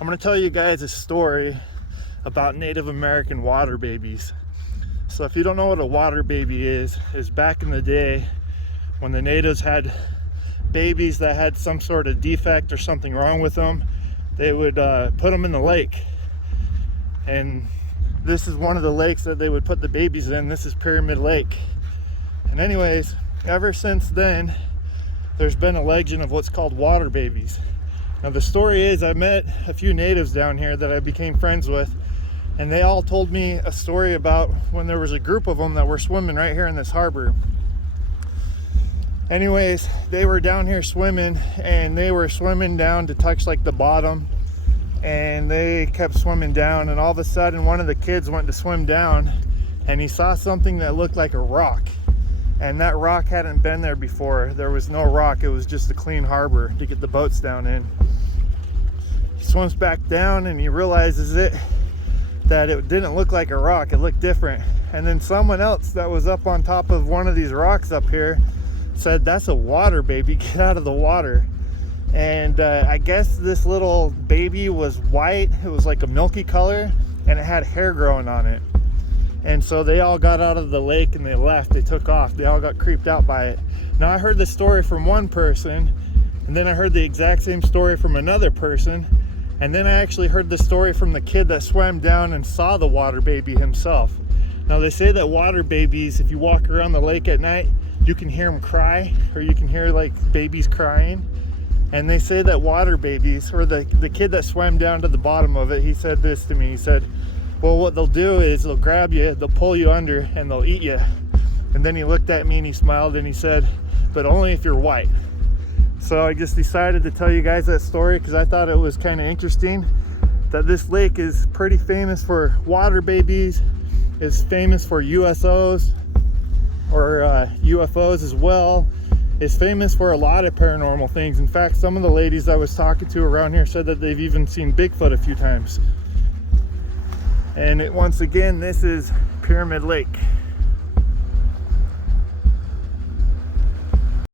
I'm going to tell you guys a story about Native American water babies. So if you don't know what a water baby is back in the day when the natives had babies that had some sort of defect or something wrong with them, they would put them in the lake. And this is one of the lakes that they would put the babies in. This is Pyramid Lake. And anyways, ever since then, there's been a legend of what's called water babies. Now the story is, I met a few natives down here that I became friends with, and they all told me a story about when there was a group of them that were swimming right here in this harbor. Anyways, they were down here swimming, and they were swimming down to touch like the bottom, and they kept swimming down, and all of a sudden one of the kids went to swim down and he saw something that looked like a rock, and that rock hadn't been there before. There was no rock, it was just a clean harbor to get the boats down in. He swims back down and he realizes that it didn't look like a rock, it looked different. And then someone else that was up on top of one of these rocks up here said, "That's a water baby, get out of the water." And I guess this little baby was white, it was like a milky color, and it had hair growing on it. And so they all got out of the lake and they left, they took off, they all got creeped out by it. Now I heard the story from one person, and then I heard the exact same story from another person, and then I actually heard the story from the kid that swam down and saw the water baby himself. Now they say that water babies, if you walk around the lake at night, you can hear them cry, or you can hear like babies crying. And they say that water babies, or the kid that swam down to the bottom of it, he said this to me. He said, well, what they'll do is they'll grab you, they'll pull you under, and they'll eat you. And then he looked at me and he smiled and he said, but only if you're white. So I just decided to tell you guys that story because I thought it was kind of interesting that this lake is pretty famous for water babies, is famous for USOs, or UFOs as well. It's famous for a lot of paranormal things. In fact, some of the ladies I was talking to around here said that they've even seen Bigfoot a few times. And once again, this is Pyramid Lake.